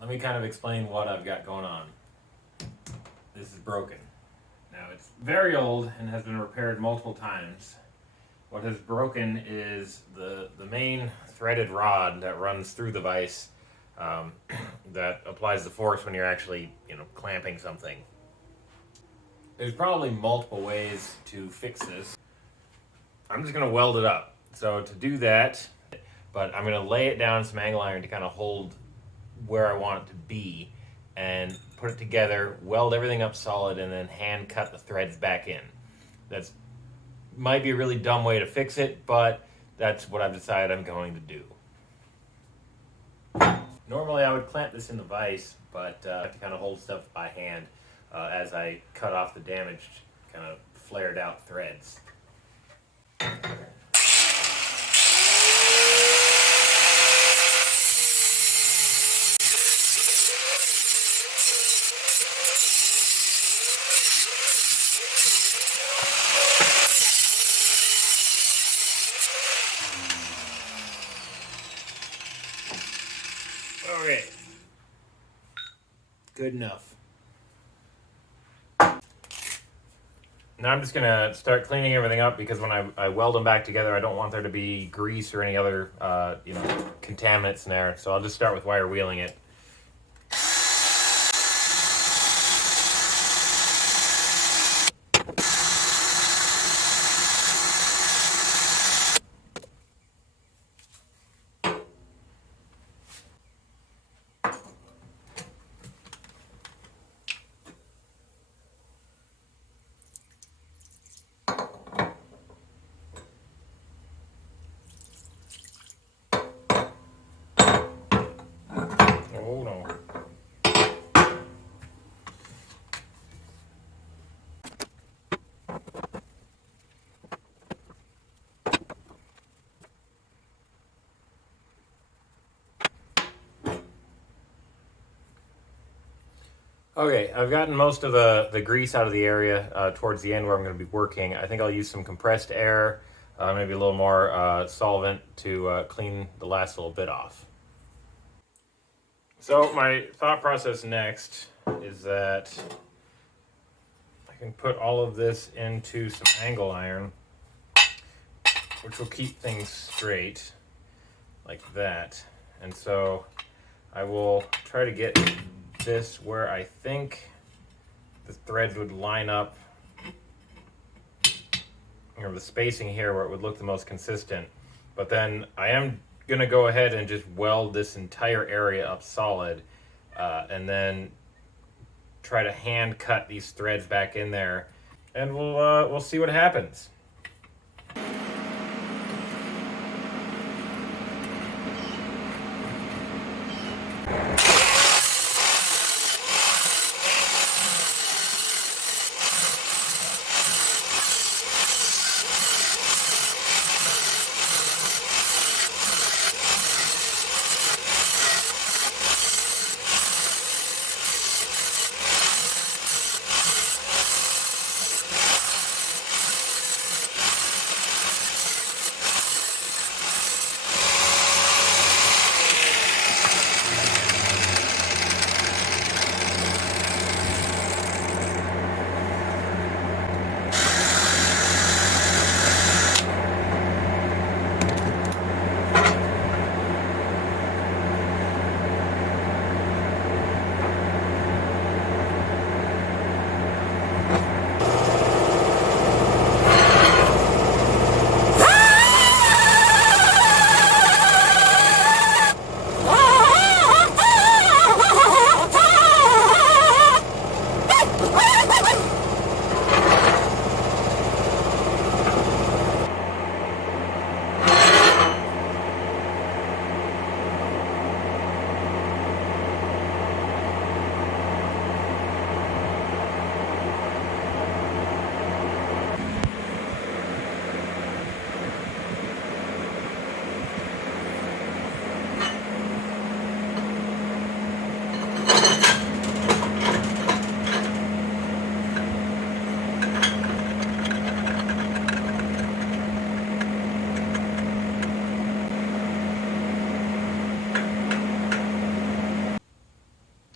let me kind of explain what I've got going on. This is broken. Now it's very old and has been repaired multiple times. What has broken is the main threaded rod that runs through the vise that applies the force when you're actually, clamping something. There's probably multiple ways to fix this. I'm just gonna weld it up. So to do that, but I'm gonna lay it down some angle iron to kind of hold where I want it to be and put it together, weld everything up solid, and then hand cut the threads back in. That's might be a really dumb way to fix it, but that's what I've decided I'm going to do. Normally I would clamp this in the vise, but I have to kind of hold stuff by hand as I cut off the damaged, kind of flared out threads. Okay, good enough. Now I'm just gonna start cleaning everything up because when I weld them back together, I don't want there to be grease or any other, contaminants in there. So I'll just start with wire wheeling it. Oh no. Okay, I've gotten most of the grease out of the area towards the end where I'm going to be working. I think I'll use some compressed air, maybe a little more solvent to clean the last little bit off. So my thought process next is that I can put all of this into some angle iron, which will keep things straight like that. And so I will try to get this where I think the threads would line up, the spacing here where it would look the most consistent. But then I am gonna go ahead and just weld this entire area up solid, and then try to hand cut these threads back in there, and we'll see what happens.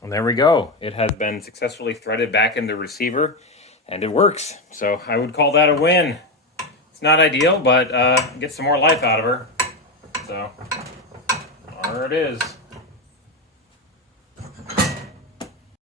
And there we go. It has been successfully threaded back in the receiver, and it works. So I would call that a win. It's not ideal, but get some more life out of her. So there it is.